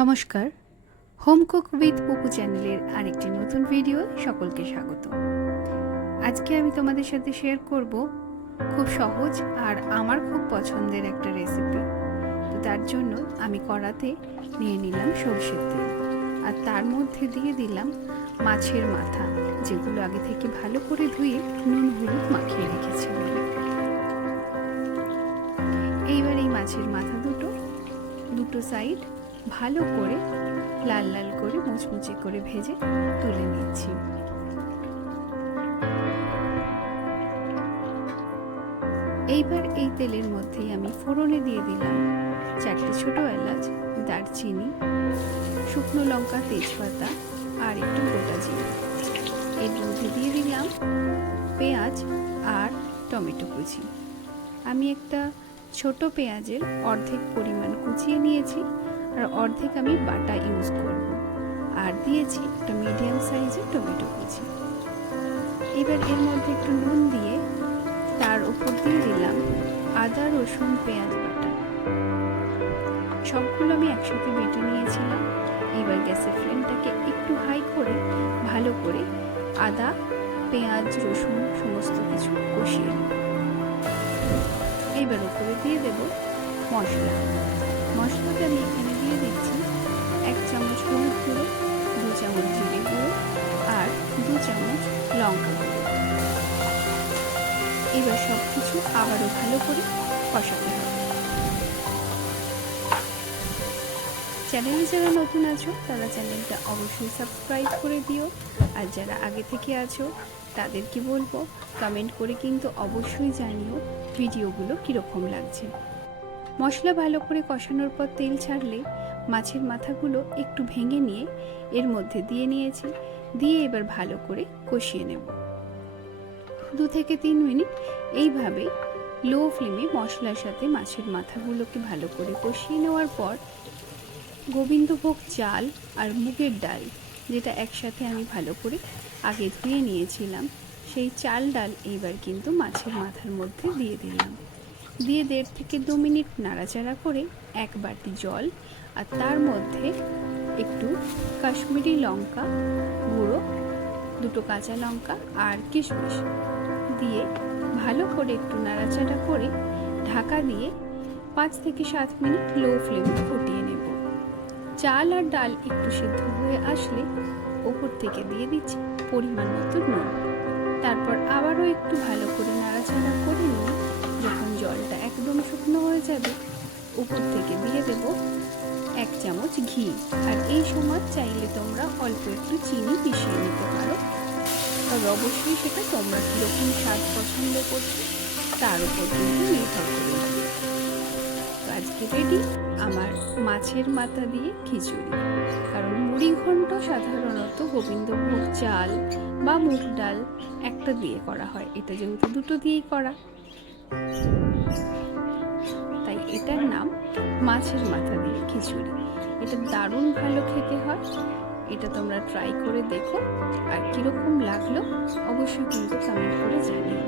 নমস্কার, home cook with পুপু চ্যানেলের আরেকটি নতুন ভিডিও সকলকে স্বাগত। আজকে আমি তোমাদের সাথে শেয়ার করব খুব সহজ আর আমার খুব পছন্দের একটা রেসিপি। তো তার জন্য আমি কড়াতে নিয়ে নিলাম সরষের তেল, আর তার মধ্যে দিয়ে দিলাম মাছের মাথা, যেগুলো আগে থেকে ভালো করে ধুয়ে নুন হলুদ মাখিয়ে রেখেছিলাম। এইবার এই মাছের মাথা দুটো সাইড ভালো করে লাল লাল করে মুচমুচে করে ভেজে তুলে নিচ্ছি। এইবার এই তেলের মধ্যেই আমি ফোড়নে দিয়ে দিলাম 4টে ছোট এলাচ, দারচিনি, শুকনো লঙ্কা, তেজপাতা আর একটু গোটা জিরে। এর মধ্যে দিয়ে দিলাম পেঁয়াজ আর টমেটো কুচি। আমি একটা ছোট পেঁয়াজের অর্ধেক পরিমাণ কুচিয়ে নিয়েছি, আর অর্ধেক আমি বাটা ইউজ করব, আর দিয়েছি একটা মিডিয়াম সাইজের টমেটো কুচি। এবার এর মধ্যে একটু নুন দিয়ে তার উপর দিয়ে দিলাম আদা রসুন পেঁয়াজ বাটা। সবগুলো আমি একসাথে বেটে নিয়েছিলাম। এবার গ্যাসের ফ্লেমটাকে একটু হাই করে ভালো করে আদা পেঁয়াজ রসুন সমস্ত কিছু কষিয়ে নেব। এবার উপরে দিয়ে দেব মশলাটা আমি এখানে দিয়ে দিচ্ছি 1 চামচ হলুদ গুঁড়ো, 2 চামচ জিরে গুঁড়ো আর 2 চামচ লঙ্কা গুঁড়ো। এবার সব কিছু আবারও ভালো করে কষাতে হবে। চ্যানেলে যারা নতুন আছো তারা চ্যানেলটা অবশ্যই সাবস্ক্রাইব করে দিও, আর যারা আগে থেকে আছো তাদেরকে বলবো কমেন্ট করে কিন্তু অবশ্যই জানিও ভিডিওগুলো কীরকম লাগছে। মশলা ভালো করে কষানোর পর তেল ছাড়লে মাছের মাথাগুলো একটু ভেঙে নিয়ে এর মধ্যে দিয়ে নিয়েছি, দিয়ে এবার ভালো করে কষিয়ে নেব 2 থেকে 3 মিনিট। এইভাবে লো ফ্লেমে মশলার সাথে মাছের মাথাগুলোকে ভালো করে কষিয়ে নেওয়ার পর গোবিন্দভোগ চাল আর মুগের ডাল, যেটা একসাথে আমি ভালো করে আগে ধুয়ে নিয়েছিলাম, সেই চাল ডাল এইবার কিন্তু মাছের মাথার মধ্যে দিয়ে দিলাম। দিয়ে 1.5 থেকে 2 মিনিট নাড়াচাড়া করে 1 বাটি জল আর তার মধ্যে একটু কাশ্মীরি লঙ্কা গুঁড়ো, 2 কাঁচা লঙ্কা আর কিশমিশ দিয়ে ভালো করে একটু নাড়াচাড়া করে ঢাকা দিয়ে 5 থেকে 7 মিনিট লো ফ্লেমে ফুটিয়ে নেব। চাল আর ডাল একটু সিদ্ধ হয়ে আসলে ওপর থেকে দিয়ে দিচ্ছি পরিমাণ মতো নুন। তারপর আবারও একটু ভালো করে নাড়াচাড়া করে নিয়ে যখন জলটা একদম শুকনো হয়ে যাবে, উপর থেকে দিয়ে দেব 1 চামচ ঘি। আর এই সময় চাইলে তোমরা অল্প একটু চিনি মিশিয়ে নিতে পারো, তবে অবশ্যই সেটা তোমরা কীরকম স্বাদ পছন্দ করছো তার উপর কিন্তু নির্ভর করে। তো আজকে রেডি আমার মাছের মাথা দিয়ে খিচুড়ি। কারণ মুড়ি ঘন্ট সাধারণত গোবিন্দভোগ চাল বা মুগ ডাল একটা দিয়ে করা হয়, এটা যেহেতু 2টো দিয়েই করা, তাই এটার নাম মাছের মাথা দিয়ে খিচুড়ি। এটা দারুণ ভালো খেতে হয়। এটা তোমরা ট্রাই করে দেখো, আর কীরকম লাগলো অবশ্যই কিন্তু কমেন্ট করে জানিও।